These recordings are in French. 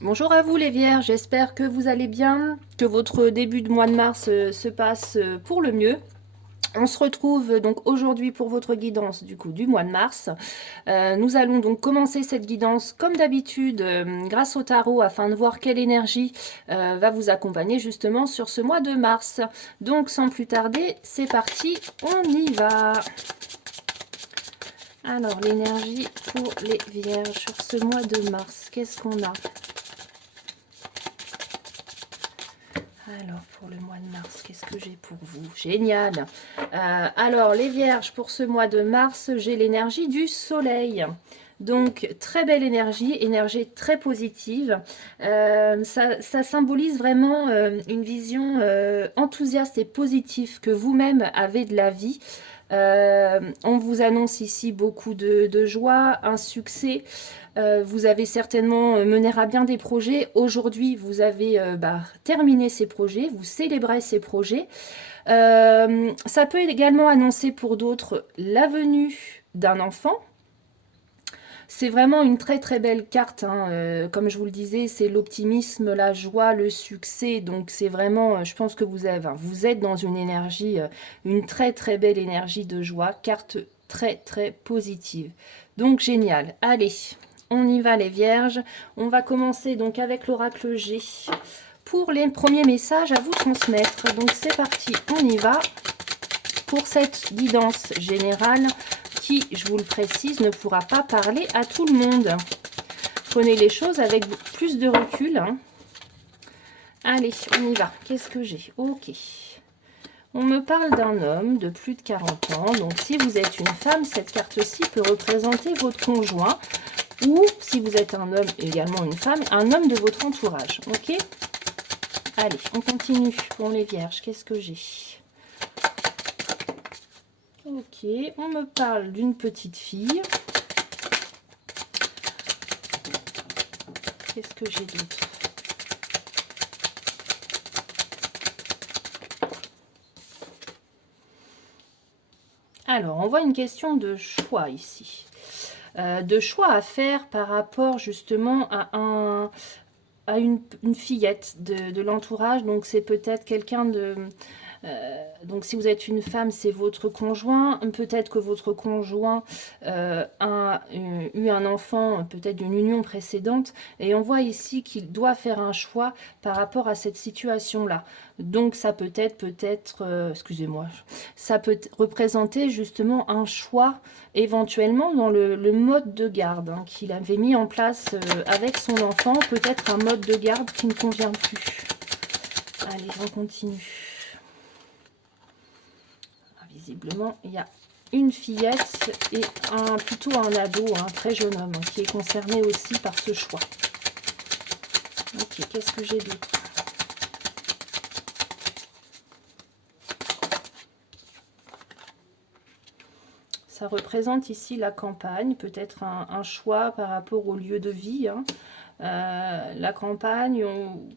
Bonjour à vous les Vierges, j'espère que vous allez bien, que votre début de mois de mars se passe pour le mieux. On se retrouve donc aujourd'hui pour votre guidance du coup du mois de mars. Nous allons donc commencer cette guidance comme d'habitude grâce au tarot afin de voir quelle énergie va vous accompagner justement sur ce mois de mars. Donc sans plus tarder, c'est parti, on y va. Alors l'énergie pour les Vierges sur ce mois de mars, qu'est-ce qu'on a? Alors, pour le mois de mars, qu'est-ce que j'ai pour vous? Génial. Alors, les Vierges, pour ce mois de mars, j'ai l'énergie du soleil. Donc, très belle énergie, énergie très positive. Ça symbolise vraiment une vision enthousiaste et positive que vous-même avez de la vie. On vous annonce ici beaucoup de joie, un succès. Vous avez certainement mené à bien des projets. Aujourd'hui, vous avez terminé ces projets, vous célébrez ces projets. Ça peut également annoncer pour d'autres la venue d'un enfant. C'est vraiment une très très belle carte, hein. Comme je vous le disais, c'est l'optimisme, la joie, le succès. Donc c'est vraiment, je pense que vous êtes dans une énergie, une très très belle énergie de joie. Carte très très positive. Donc génial. Allez, on y va les Vierges. On va commencer donc avec l'oracle G pour les premiers messages à vous transmettre. Donc c'est parti, on y va pour cette guidance générale qui, je vous le précise, ne pourra pas parler à tout le monde. Prenez les choses avec plus de recul, hein. Allez, on y va. Qu'est-ce que j'ai? Ok. On me parle d'un homme de plus de 40 ans. Donc, si vous êtes une femme, cette carte-ci peut représenter votre conjoint. Ou, si vous êtes un homme, également une femme, un homme de votre entourage. Ok? Allez, on continue pour les Vierges. Qu'est-ce que j'ai? Ok, on me parle d'une petite fille. Qu'est-ce que j'ai d'autre? Alors, on voit une question de choix ici. De choix à faire par rapport justement à une fillette de l'entourage. Donc, c'est peut-être quelqu'un de... donc si vous êtes une femme, c'est votre conjoint. Peut-être que votre conjoint a eu un enfant, peut-être d'une union précédente. Et on voit ici qu'il doit faire un choix par rapport à cette situation-là. Donc ça peut être, excusez-moi, ça peut représenter justement un choix éventuellement dans le mode de garde, hein, qu'il avait mis en place avec son enfant. Peut-être un mode de garde qui ne convient plus. Allez, on continue. Visiblement, il y a une fillette et plutôt un ado, un très jeune homme, hein, qui est concerné aussi par ce choix. Ok, qu'est-ce que j'ai d'autre? Ça représente ici la campagne, peut-être un choix par rapport au lieu de vie, hein. La campagne,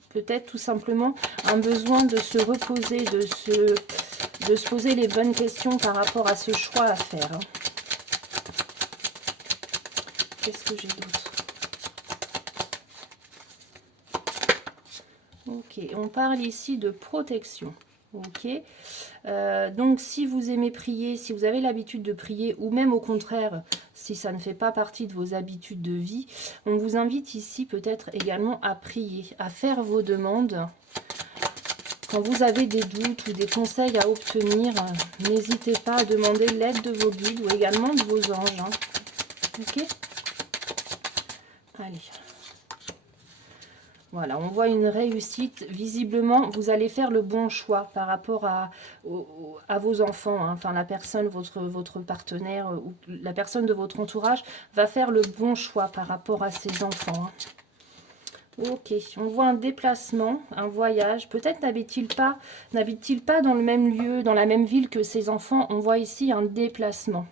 peut-être tout simplement un besoin de se reposer, de se poser les bonnes questions par rapport à ce choix à faire, hein. Qu'est-ce que j'ai d'autre? Ok, on parle ici de protection. Ok, donc si vous aimez prier, si vous avez l'habitude de prier, ou même au contraire, si ça ne fait pas partie de vos habitudes de vie, on vous invite ici peut-être également à prier, à faire vos demandes. Quand vous avez des doutes ou des conseils à obtenir, n'hésitez pas à demander l'aide de vos guides ou également de vos anges, hein. Ok, allez. Voilà, on voit une réussite. Visiblement, vous allez faire le bon choix par rapport à vos enfants, hein. Enfin, la personne, votre partenaire ou la personne de votre entourage va faire le bon choix par rapport à ses enfants, hein. Ok, on voit un déplacement, un voyage. Peut-être n'habite-t-il pas dans le même lieu, dans la même ville que ses enfants. On voit ici un déplacement.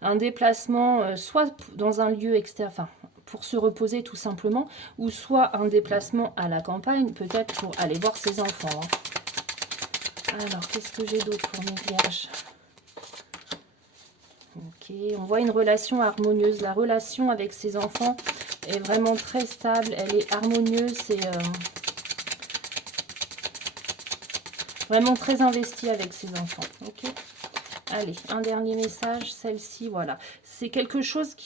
Un déplacement, soit dans un lieu extérieur, enfin, pour se reposer tout simplement, ou soit un déplacement à la campagne, peut-être pour aller voir ses enfants, hein. Alors, qu'est-ce que j'ai d'autre pour mes Vierges? Ok, on voit une relation harmonieuse. La relation avec ses enfants est vraiment très stable, elle est harmonieuse, c'est vraiment très investie avec ses enfants. Ok. Allez, un dernier message, celle-ci, voilà. C'est quelque chose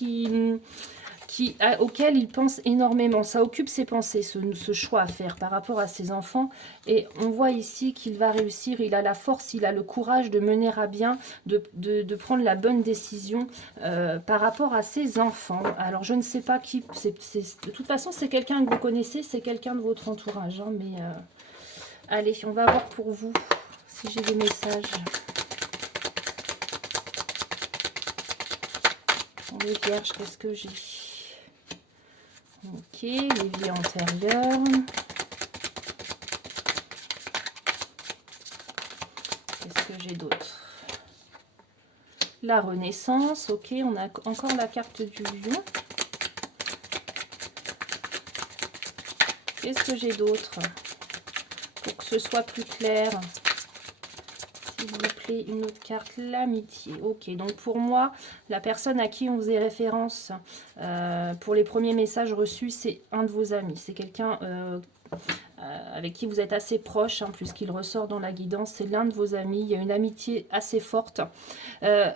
auquel il pense énormément. Ça occupe ses pensées, ce choix à faire par rapport à ses enfants. Et on voit ici qu'il va réussir. Il a la force, il a le courage de mener à bien, de prendre la bonne décision par rapport à ses enfants. Alors, je ne sais pas qui... de toute façon, c'est quelqu'un que vous connaissez, c'est quelqu'un de votre entourage. Hein, mais allez, on va voir pour vous si j'ai des messages. Les vierges, qu'est-ce que j'ai? Ok, les vies antérieures. Qu'est-ce que j'ai d'autre? La renaissance, ok, on a encore la carte du lion. Qu'est-ce que j'ai d'autre? Pour que ce soit plus clair. S'il vous plaît, une autre carte, l'amitié. Ok, donc pour moi, la personne à qui on faisait référence pour les premiers messages reçus, c'est un de vos amis. C'est quelqu'un avec qui vous êtes assez proche, hein, puisqu'il ressort dans la guidance. C'est l'un de vos amis. Il y a une amitié assez forte.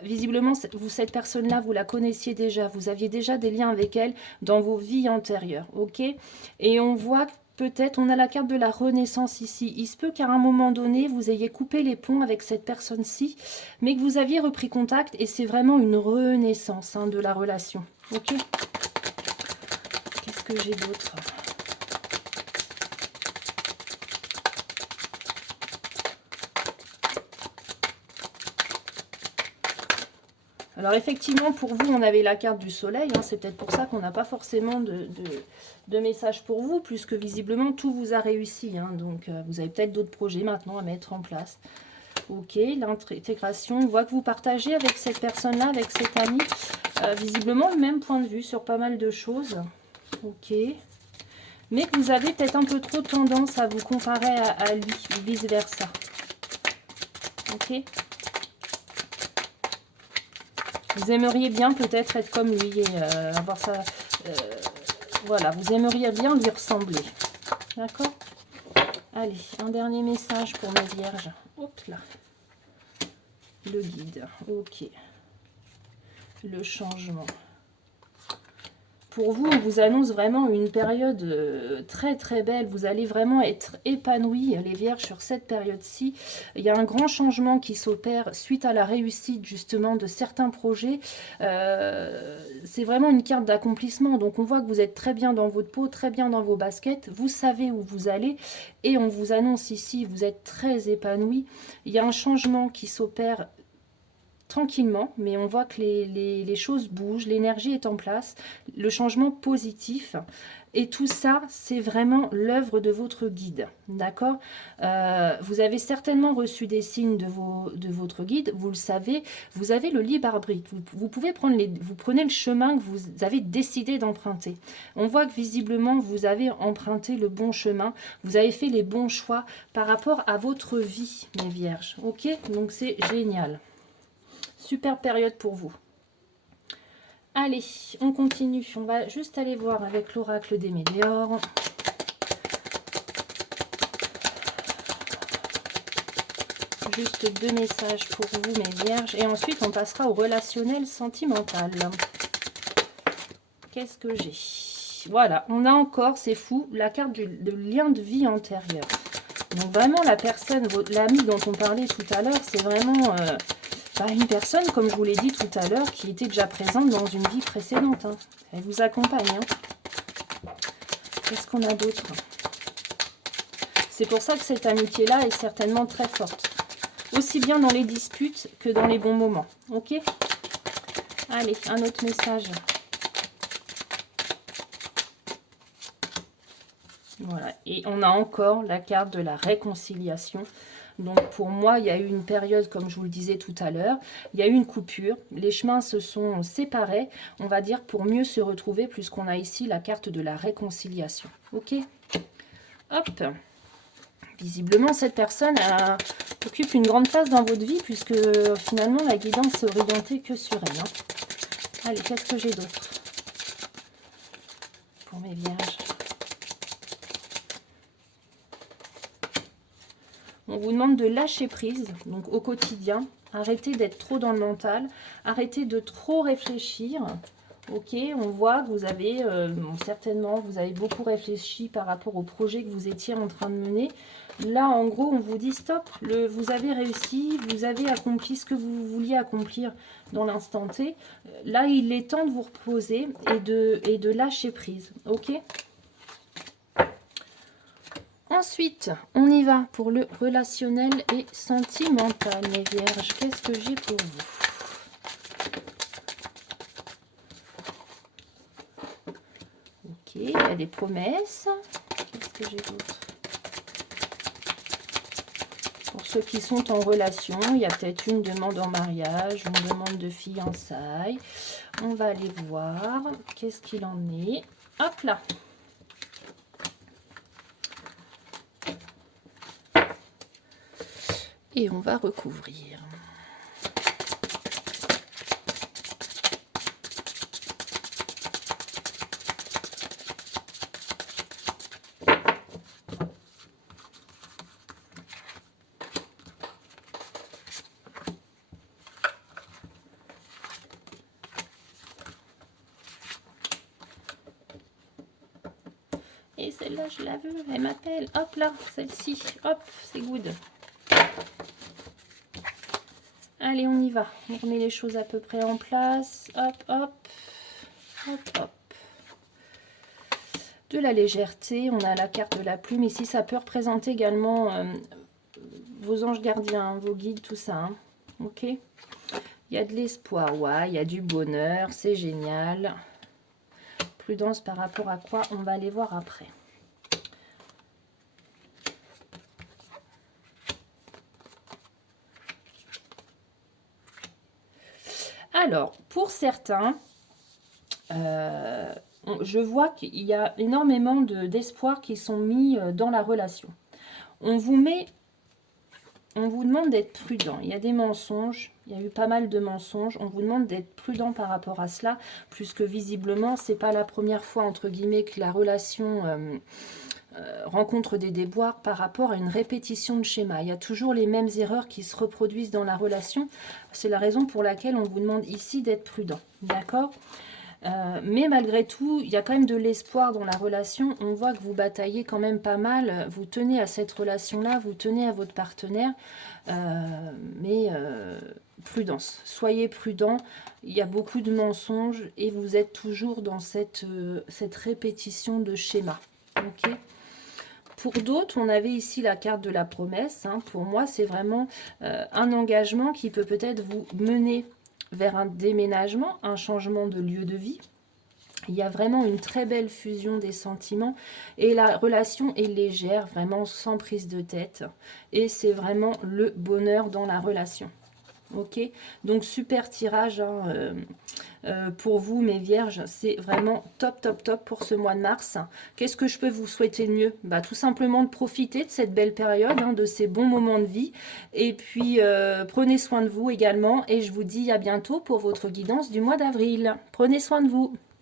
Visiblement, cette personne-là, vous la connaissiez déjà. Vous aviez déjà des liens avec elle dans vos vies antérieures. Ok. Et on voit peut-être, on a la carte de la renaissance ici. Il se peut qu'à un moment donné, vous ayez coupé les ponts avec cette personne-ci, mais que vous aviez repris contact et c'est vraiment une renaissance, hein, de la relation. Ok. Qu'est-ce que j'ai d'autre? Alors effectivement, pour vous, on avait la carte du soleil. Hein, c'est peut-être pour ça qu'on n'a pas forcément de message pour vous, puisque visiblement, tout vous a réussi. Hein, donc, vous avez peut-être d'autres projets maintenant à mettre en place. Ok, l'intégration. On voit que vous partagez avec cette personne-là, avec cet ami, visiblement le même point de vue sur pas mal de choses. Ok. Mais que vous avez peut-être un peu trop tendance à vous comparer à lui, ou vice-versa. Ok. Vous aimeriez bien peut-être être comme lui et avoir ça. Voilà, vous aimeriez bien lui ressembler. D'accord? Allez, un dernier message pour mes vierges. Hop là. Le guide. Ok. Le changement. Pour vous, on vous annonce vraiment une période très très belle. Vous allez vraiment être épanouis, les vierges, sur cette période-ci. Il y a un grand changement qui s'opère suite à la réussite justement de certains projets. C'est vraiment une carte d'accomplissement. Donc on voit que vous êtes très bien dans votre peau, très bien dans vos baskets. Vous savez où vous allez et on vous annonce ici, vous êtes très épanouis. Il y a un changement qui s'opère tranquillement, mais on voit que les choses bougent, l'énergie est en place, le changement positif. Et tout ça, c'est vraiment l'œuvre de votre guide, d'accord? Vous avez certainement reçu des signes de votre guide, vous le savez, vous avez le libre arbitre. Vous pouvez prendre vous prenez le chemin que vous avez décidé d'emprunter. On voit que visiblement, vous avez emprunté le bon chemin, vous avez fait les bons choix par rapport à votre vie, mes vierges, ok? Donc c'est génial. Super période pour vous. Allez, on continue. On va juste aller voir avec l'oracle des météores. Juste 2 messages pour vous, mes vierges. Et ensuite, on passera au relationnel sentimental. Qu'est-ce que j'ai? Voilà, on a encore, c'est fou, la carte de lien de vie antérieur. Donc vraiment, la personne, l'ami dont on parlait tout à l'heure, c'est vraiment... une personne, comme je vous l'ai dit tout à l'heure, qui était déjà présente dans une vie précédente. Hein. Elle vous accompagne. Hein. Qu'est-ce qu'on a d'autre? C'est pour ça que cette amitié-là est certainement très forte. Aussi bien dans les disputes que dans les bons moments. Ok? Allez, un autre message. Voilà. Et on a encore la carte de la réconciliation. Donc pour moi, il y a eu une période, comme je vous le disais tout à l'heure, il y a eu une coupure, les chemins se sont séparés, on va dire, pour mieux se retrouver, puisqu'on a ici la carte de la réconciliation. Ok? Hop. Visiblement, cette personne occupe une grande place dans votre vie, puisque finalement, la guidance s'est orientée que sur elle. Hein. Allez, qu'est-ce que j'ai d'autre? pour mes vierges. On vous demande de lâcher prise, donc au quotidien. Arrêtez d'être trop dans le mental. Arrêtez de trop réfléchir. Ok, on voit que vous avez, certainement, vous avez beaucoup réfléchi par rapport au projet que vous étiez en train de mener. Là, en gros, on vous dit stop, vous avez réussi, vous avez accompli ce que vous vouliez accomplir dans l'instant T. Là, il est temps de vous reposer et de lâcher prise. Ok ? Ensuite, on y va pour le relationnel et sentimental, mes vierges. Qu'est-ce que j'ai pour vous? Ok, il y a des promesses. Qu'est-ce que j'ai d'autre? Pour ceux qui sont en relation, il y a peut-être une demande en mariage, une demande de fiançailles. On va aller voir. Qu'est-ce qu'il en est? Hop là! Et on va recouvrir. Et celle-là, je la veux, elle m'appelle. Hop là, celle-ci. Hop, c'est good. Allez, on y va. On remet les choses à peu près en place. Hop, hop. Hop, hop. De la légèreté. On a la carte de la plume. Ici, ça peut représenter également vos anges gardiens, vos guides, tout ça. Hein. Ok. Il y a de l'espoir. Ouais, il y a du bonheur. C'est génial. Prudence par rapport à quoi? On va aller voir après. Alors, pour certains, je vois qu'il y a énormément d'espoir qui sont mis dans la relation. On vous demande d'être prudent. Il y a des mensonges, il y a eu pas mal de mensonges. On vous demande d'être prudent par rapport à cela, puisque visiblement, c'est pas la première fois, entre guillemets, que la relation rencontre des déboires par rapport à une répétition de schéma. Il y a toujours les mêmes erreurs qui se reproduisent dans la relation. C'est la raison pour laquelle on vous demande ici d'être prudent. D'accord ? Mais malgré tout, il y a quand même de l'espoir dans la relation. On voit que vous bataillez quand même pas mal. Vous tenez à cette relation-là, vous tenez à votre partenaire. Mais prudence. Soyez prudent. Il y a beaucoup de mensonges et vous êtes toujours dans cette répétition de schéma. Ok ? Pour d'autres, on avait ici la carte de la promesse. Hein. Pour moi, c'est vraiment un engagement qui peut peut-être vous mener vers un déménagement, un changement de lieu de vie. Il y a vraiment une très belle fusion des sentiments et la relation est légère, vraiment sans prise de tête. Et c'est vraiment le bonheur dans la relation. Ok, donc super tirage hein, pour vous mes vierges, c'est vraiment top top top pour ce mois de mars. Qu'est-ce que je peux vous souhaiter de mieux? Bah, tout simplement de profiter de cette belle période, hein, de ces bons moments de vie, et puis prenez soin de vous également, et je vous dis à bientôt pour votre guidance du mois d'avril. Prenez soin de vous.